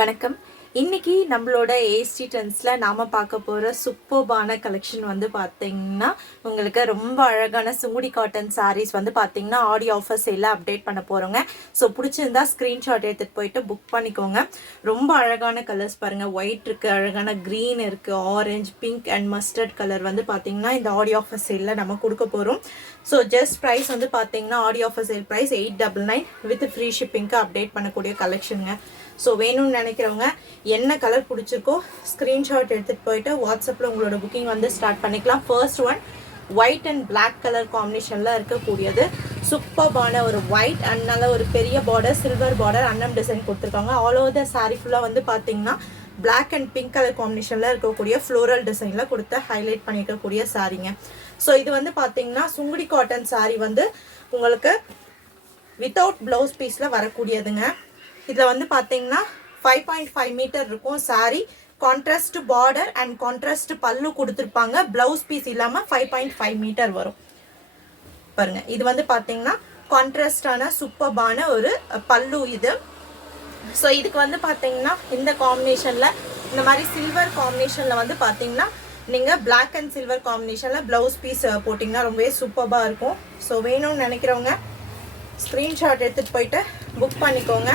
வணக்கம். இன்னைக்கு நம்மளோட ஏஸ்டி ட்ரெண்ட்ஸ்ல நாம பார்க்க போற சூப்பர்பான கலெக்ஷன் வந்து பாத்தீங்கன்னா உங்களுக்கு ரொம்ப அழகான சுங்குடி காட்டன் சாரீஸ் வந்து பாத்தீங்கன்னா ஆடியோ ஆஃபர் சேல்ல அப்டேட் பண்ண போறோங்க. ஸோ பிடிச்சிருந்தா ஸ்கிரீன்ஷாட் எடுத்துட்டு போயிட்டு புக் பண்ணிக்கோங்க. ரொம்ப அழகான கலர்ஸ் பாருங்க. ஒயிட் இருக்கு, அழகான கிரீன் இருக்கு, orange, pink and mustard colour வந்து பாத்தீங்கன்னா இந்த ஆடியோ ஆஃபர் சேல்ல நம்ம கொடுக்க போறோம். ஸோ ஜஸ்ட் ப்ரைஸ் வந்து பாத்தீங்கன்னா audio offer sale price 899 with free ஷிப்பிங்க்கு அப்டேட் பண்ணக்கூடிய கலெக்ஷனுங்க. ஸோ வேணும்னு நினைக்கிறவங்க என்ன கலர் பிடிச்சிருக்கோ ஸ்க்ரீன்ஷாட் எடுத்துகிட்டு போயிட்டு வாட்ஸ்அப்பில் உங்களோட புக்கிங் வந்து ஸ்டார்ட் பண்ணிக்கலாம். First one white and black colour காம்பினேஷனில் இருக்கக்கூடியது சூப்பர்பான ஒரு ஒயிட் அண்ட் நல்ல ஒரு பெரிய பார்டர், சில்வர் பார்டர், அன்னம் டிசைன் கொடுத்துருக்காங்க. ஆல் ஓவர் த சாரீ ஃபுல்லாக வந்து பார்த்தீங்கன்னா பிளாக் அண்ட் பிங்க் கலர் காம்பினேஷனில் இருக்கக்கூடிய ஃப்ளோரல் டிசைனில் கொடுத்து ஹைலைட் பண்ணியிருக்கக்கூடிய சாரீங்க. ஸோ இது வந்து பார்த்தீங்கன்னா சுங்குடி காட்டன் சாரீ வந்து உங்களுக்கு வித்தவுட் ப்ளவுஸ் பீஸில் வரக்கூடியதுங்க. இதில் வந்து பார்த்தீங்கன்னா 5.5 மீட்டர் இருக்கும் sari. Contrast border and contrast பல்லு கொடுத்துருப்பாங்க. பிளவுஸ் பீஸ் இல்லாமல் 5.5 மீட்டர் வரும் பாருங்க. இது வந்து பார்த்தீங்கன்னா கான்ட்ராஸ்டான சூப்பர்பான ஒரு பல்லு இது. ஸோ இதுக்கு வந்து பார்த்தீங்கன்னா இந்த காம்பினேஷனில் இந்த மாதிரி சில்வர் காம்பினேஷனில் வந்து பார்த்தீங்கன்னா நீங்கள் பிளாக் அண்ட் சில்வர் காம்பினேஷனில் ப்ளவுஸ் பீஸ் போட்டிங்கன்னா ரொம்பவே சூப்பராக இருக்கும். ஸோ வேணும்னு நினைக்கிறவங்க ஸ்க்ரீன்ஷாட் எடுத்துகிட்டு போயிட்டு புக் பண்ணிக்கோங்க.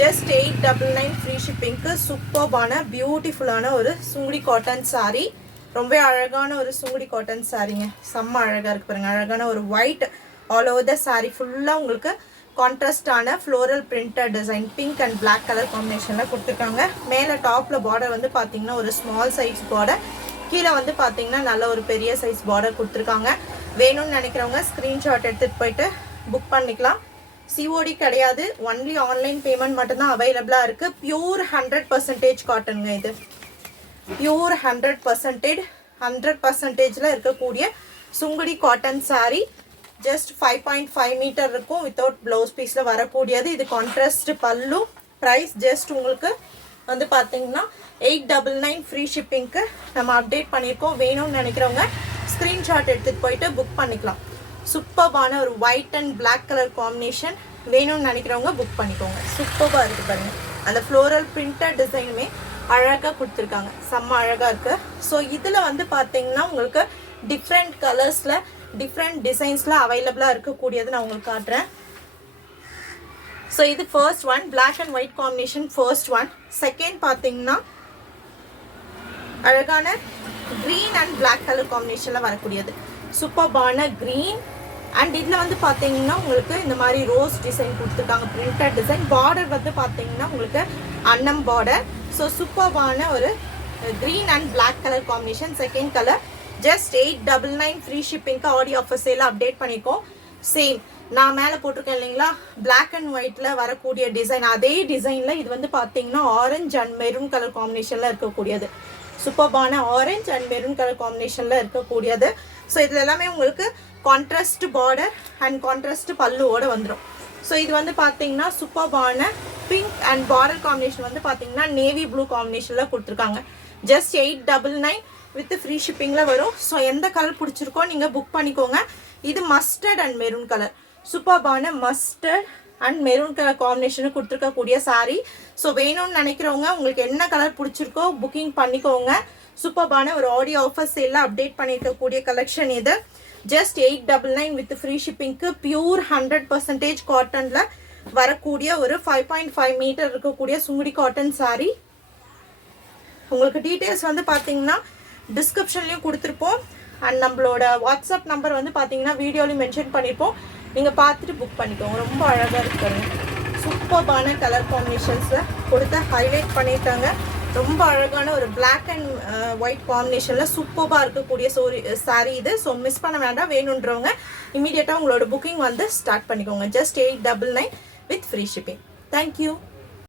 ஜஸ்ட் 899 ஃப்ரீ ஷிப்பிங்க்கு சூப்பர்பான பியூட்டிஃபுல்லான ஒரு சுங்குடி காட்டன் சாரீ. ரொம்ப அழகான ஒரு சுங்குடி காட்டன் சாரீங்க. செம்ம அழகாக இருக்கு பாருங்க. அழகான ஒரு white all over the sari ஃபுல்லாக உங்களுக்கு கான்ட்ராஸ்டான floral printed design pink and black colour காம்பினேஷனில் கொடுத்துருக்காங்க. மேலே டாப்பில் பார்டர் வந்து பார்த்தீங்கன்னா ஒரு ஸ்மால் சைஸ் பார்டர், கீழே வந்து பார்த்தீங்கன்னா நல்ல ஒரு பெரிய சைஸ் பார்டர் கொடுத்துருக்காங்க. வேணும்னு நினைக்கிறவங்க ஸ்க்ரீன்ஷாட் எடுத்துகிட்டு போயிட்டு புக் பண்ணிக்கலாம். சிஓடி கிடையாது, ஒன்லி ஆன்லைன் பேமெண்ட் மட்டும்தான் அவைலபிளாக இருக்குது. பியூர் 100% காட்டனுங்க. இது பியூர் 100% இருக்கக்கூடிய Sungudi cotton sari. Just 5.5 metre இருக்கும். வித்தவுட் ப்ளவுஸ் பீஸில் வரக்கூடியது. இது கான்ட்ராஸ்ட் பல்லு. ப்ரைஸ் ஜஸ்ட் உங்களுக்கு வந்து பார்த்தீங்கன்னா 899 ஃப்ரீ ஷிப்பிங்க்கு நம்ம அப்டேட் பண்ணியிருக்கோம். வேணும்னு நினைக்கிறவங்க ஸ்க்ரீன்ஷாட் எடுத்துகிட்டு போயிட்டு புக் பண்ணிக்கலாம். சூப்பர்பான ஒரு white and black colour combination. வேணும்னு நினைக்கிறவங்க புக் பண்ணிக்கோங்க. சூப்பராக இருக்குது பாருங்க. அந்த ஃப்ளோரல் பிரிண்டட் டிசைனுமே அழகாக கொடுத்துருக்காங்க. செம்ம அழகாக இருக்குது. ஸோ இதில் வந்து பார்த்தீங்கன்னா உங்களுக்கு டிஃப்ரெண்ட் கலர்ஸில் டிஃப்ரெண்ட் டிசைன்ஸில் அவைலபிளாக இருக்கக்கூடியது நான் உங்களுக்கு காட்டுறேன். ஸோ இது first one black and white combination first one. Second பார்த்தீங்கன்னா அழகான க்ரீன் அண்ட் பிளாக் கலர் காம்பினேஷனில் வரக்கூடியது சூப்பர்பான க்ரீன். அண்ட் இதில் வந்து பார்த்தீங்கன்னா உங்களுக்கு இந்த மாதிரி ரோஸ் டிசைன் கொடுத்துருக்காங்க, பிரிண்டட் டிசைன். பார்டர் வந்து பார்த்தீங்கன்னா உங்களுக்கு அன்னம் பார்டர். ஸோ சூப்பர்பான ஒரு green and black colour combination. Second colour just 899 free ஷிப்பிங்க்கு ஆடியோ ஆஃபர் சேல அப்டேட் பண்ணியிருக்கோம். சேம் நான் மேலே போட்டிருக்கேன் இல்லைங்களா, பிளாக் அண்ட் ஒயிட்டில் வரக்கூடிய டிசைன், அதே டிசைனில் இது வந்து பார்த்தீங்கன்னா ஆரஞ்சு அண்ட் மெரூன் கலர் காம்பினேஷனில் இருக்கக்கூடியது. சூப்பர்பான ஆரஞ்சு அண்ட் மெரூன் கலர் காம்பினேஷனில் இருக்கக்கூடியது. ஸோ இதில் எல்லாமே உங்களுக்கு கான்ட்ராஸ்ட் பார்டர் அண்ட் கான்ட்ராஸ்ட் பல்லுவோடு வந்துடும். ஸோ இது வந்து பார்த்தீங்கன்னா சூப்பர்பான பிங்க் அண்ட் பார்டர் காம்பினேஷன் வந்து பார்த்தீங்கன்னா நேவி ப்ளூ காம்பினேஷனில் கொடுத்துருக்காங்க. ஜஸ்ட் 899 வித் ஃப்ரீ ஷிப்பிங்கில் வரும். ஸோ எந்த கலர் பிடிச்சிருக்கோ நீங்கள் புக் பண்ணிக்கோங்க. இது மஸ்டர்ட் அண்ட் மெரூன் கலர். சூப்பர்பான mustard and maroon colour combination கொடுத்துருக்கக்கூடிய சாரீ. ஸோ வேணும்னு நினைக்கிறவங்க உங்களுக்கு என்ன கலர் பிடிச்சிருக்கோ புக்கிங் பண்ணிக்கோங்க. சூப்பர்பான ஒரு ஆடியோ ஆஃபர் சேலில் அப்டேட் பண்ணியிருக்கக்கூடிய கலெக்ஷன் இது. ஜஸ்ட் 899 வித் ஃப்ரீ ஷிப்பிங்க்கு பியூர் 100% காட்டனில் வரக்கூடிய ஒரு 5.5 மீட்டர் இருக்கக்கூடிய சுங்குடி காட்டன் சாரீ. உங்களுக்கு டீட்டெயில்ஸ் வந்து பார்த்தீங்கன்னா டிஸ்கிரிப்ஷன்லேயும் கொடுத்துருப்போம். அண்ட் நம்மளோட வாட்ஸ்அப் நம்பர் வந்து பார்த்தீங்கன்னா வீடியோலையும் மென்ஷன் பண்ணியிருப்போம். நீங்கள் பார்த்துட்டு புக் பண்ணிக்கோங்க. ரொம்ப அழகாக இருக்காங்க. சூப்பர்பான கலர் காம்பினேஷன்ஸில் கொடுத்து ஹைலைட் பண்ணியிருக்காங்க. ரொம்ப அழகான ஒரு பிளாக் அண்ட் ஒயிட் காம்பினேஷனில் சூப்பராக இருக்கக்கூடிய சாரீ இது. ஸோ மிஸ் பண்ண வேண்டாம். வேணுன்றவங்க இமீடியட்டாக உங்களோட புக்கிங் வந்து ஸ்டார்ட் பண்ணிக்கோங்க. Just 899 with free shipping. Thank you.